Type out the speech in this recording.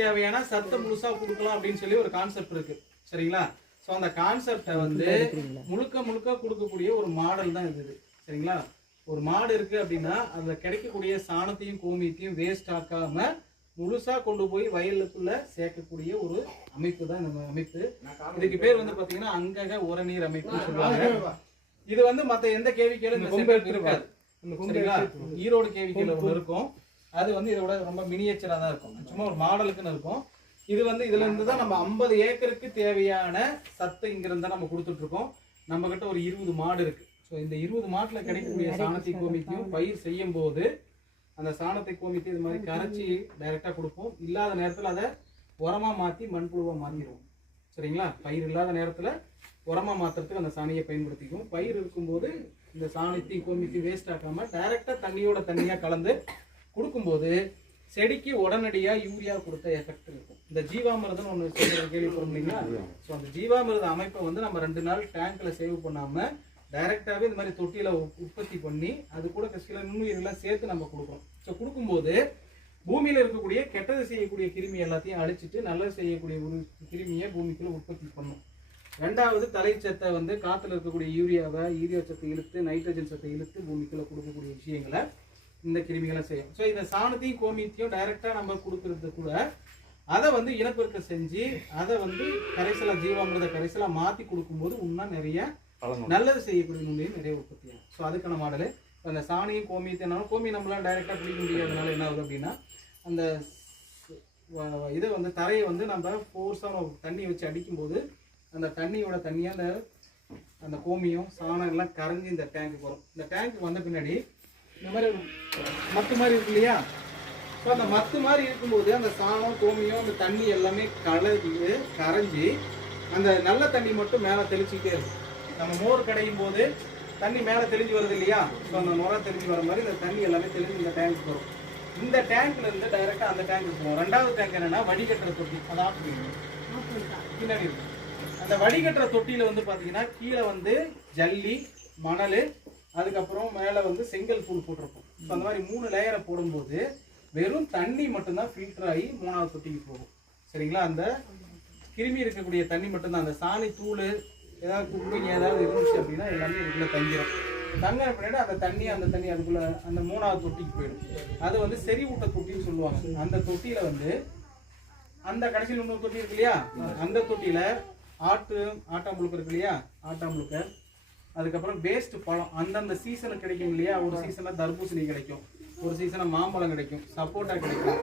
தேவையான சத்து முழுசா கொடுக்கலாம் அப்படின்னு சொல்லி ஒரு கான்செப்ட் இருக்கு. சரிங்களா? ஸோ அந்த கான்செப்டை வந்து முழுக்க முழுக்க கொடுக்கக்கூடிய ஒரு மாடல் தான் இது. சரிங்களா? ஒரு மாடு இருக்கு அப்படின்னா அதுல கிடைக்கக்கூடிய சாணத்தையும் கோமியத்தையும் வேஸ்ட் ஆக்காம முழுசா கொண்டு போய் வயலுக்குள்ள சேர்க்கக்கூடிய ஒரு அமைப்பு தான் இந்த அமைப்பு. இதுக்கு பேர் வந்து பாத்தீங்கன்னா அங்கக உரநீர் அமைப்புன்னு சொல்லுவாங்க. இது வந்து மத்த எந்த கேவிக்கையிலும் இருக்காது. ஈரோடு கேவிக்கையில ஒன்று இருக்கும். அது வந்து இதோட ரொம்ப மினியேச்சரா தான் இருக்கும். சும்மா ஒரு மாடலுக்குன்னு இருக்கும். இது வந்து இதுல இருந்து தான் நம்ம 50 ஏக்கருக்கு தேவையான சத்து இங்கிருந்து தான் நம்ம கொடுத்துட்டு இருக்கோம். நம்ம கிட்ட ஒரு 20 மாடு இருக்கு. ஸோ இந்த 20 மாட்டுல கிடைக்கக்கூடிய சாணத்தை கோமியத்தையும் பயிர் செய்யும் போது அந்த சாணத்தை கோமியத்தை இது மாதிரி கரைச்சி டைரக்டா கொடுப்போம். இல்லாத நேரத்துல அதை உரமா மாத்தி மண்புழுவா மாத்திடுவோம். சரிங்களா? பயிர் இல்லாத நேரத்துல உரமா மாத்துறதுக்கு அந்த சாணியை பயன்படுத்திக்குவோம். பயிர் இருக்கும்போது இந்த சாணத்தையும் கோமியத்தையும் வேஸ்ட் ஆக்காம டைரக்டா தண்ணியோட தண்ணியா கலந்து கொடுக்கும்போது செடிக்கு உடனடியா யூரியா கொடுத்த எஃபெக்ட் இருக்கும். இந்த ஜீவாமிர்தம் ஒன்று கேள்விப்படும் இல்லைங்களா? ஸோ அந்த ஜீவாமிர்த அமைப்பை வந்து நம்ம 2 நாள் டேங்க்ல சேவ் பண்ணாம டைரக்டாவே இந்த மாதிரி தொட்டியில உற்பத்தி பண்ணி அது கூட சில நுண்ணுயிரெல்லாம் சேர்த்து நம்ம கொடுக்குறோம். ஸோ கொடுக்கும்போது பூமியில இருக்கக்கூடிய கெட்டது செய்யக்கூடிய கிருமி எல்லாத்தையும் அழிச்சிட்டு நல்லது செய்யக்கூடிய ஒரு கிருமியை பூமிக்குள்ள உற்பத்தி பண்ணும். 2வது தலைச்சத்தை வந்து காத்துல இருக்கக்கூடிய யூரியா சத்தை இழுத்து நைட்ரஜன் சத்தை இழுத்து பூமிக்குள்ள கொடுக்கக்கூடிய விஷயங்களை இந்த கிருமிகளை செய்யும். ஸோ இந்த சாணத்தையும் கோமியத்தையும் டைரக்டா நம்ம கொடுக்கறது கூட அதை வந்து இனப்பெருக்கம் செஞ்சு அதை வந்து கரைசலா ஜீவாமிர்த கரைசலா மாத்தி கொடுக்கும்போது இன்னும் நிறைய நல்லது செய்யக்கூடிய நுண்ணுயிர் நிறைய உற்பத்தி ஆகும். ஸோ அதுக்கான மாடலு அந்த சாணியும் கோமியத்தைனாலும் கோமியம் நம்மளால டைரக்டா பிடிக்க முடியாதனால என்ன ஆகுது அப்படின்னா அந்த இதை வந்து தரையை வந்து நம்ம ஃபோர்ஸான தண்ணி வச்சு அடிக்கும்போது அந்த தண்ணியோட தண்ணியா அந்த கோமியம் சாணம் எல்லாம் கரைஞ்சி இந்த டேங்க்கு வரும். இந்த டேங்க்கு வந்த பின்னாடி இந்த மாதிரி மத்து மாதிரி இருக்கு இல்லையா? ஸோ அந்த மத்து மாதிரி இருக்கும்போது அந்த சாணம் கோமியம் அந்த தண்ணி எல்லாமே கரைஞ்சி அந்த நல்ல தண்ணி மட்டும் மேலே தெளிச்சுக்கிட்டே இருக்கும். நம்ம மோர் கடையும் போது தண்ணி மேலே தெளிஞ்சு வருது இல்லையா? ஸோ அந்த முறை தெளிஞ்சு வர மாதிரி இந்த தண்ணி எல்லாமே தெளிஞ்சு இந்த டேங்க் வரும். இந்த டேங்க்ல இருந்து டைரக்டா அந்த டேங்க்கு போகும். 2வது டேங்க் என்னன்னா வடிகட்டுற தொட்டி. அதான் பின்னாடி இருக்கும். அந்த வடிகட்டுற தொட்டியில வந்து பாத்தீங்கன்னா கீழே வந்து ஜல்லி மணல் அதுக்கப்புறம் மேலே வந்து செங்கல் தூள் போட்டிருப்போம். ஸோ அந்த மாதிரி 3 லேயரை போடும்போது வெறும் தண்ணி மட்டும்தான் ஃபில்டர் ஆகி 3வது தொட்டிக்கு போகும். சரிங்களா? அந்த கிருமி இருக்கக்கூடிய தண்ணி மட்டும்தான். அந்த சாணி தூள் ஏதாவது குப்பைங்க ஏதாவது இருந்துச்சு அப்படின்னா எல்லாமே இதுக்குள்ள தங்கிடும். தங்கின பின்னாடி அந்த தண்ணி அதுக்குள்ள அந்த 3வது தொட்டிக்கு போயிடும். அது வந்து செறிவூட்ட தொட்டின்னு சொல்லுவாங்க. அந்த தொட்டியில வந்து அந்த கடைசியில் 3 தொட்டி இருக்கு இல்லையா? அந்த தொட்டியில ஆட்டாம்புழுக்கு இருக்கு இல்லையா? ஆட்டாம்புழுக்க அதுக்கப்புறம் வேஸ்ட் பழம் அந்தந்த சீசனுக்கு கிடைக்கும் இல்லையா? ஒரு சீசன்ல தர்பூசணி கிடைக்கும், ஒரு சீசன்ல மாம்பழம் கிடைக்கும், சப்போட்டா கிடைக்கும்.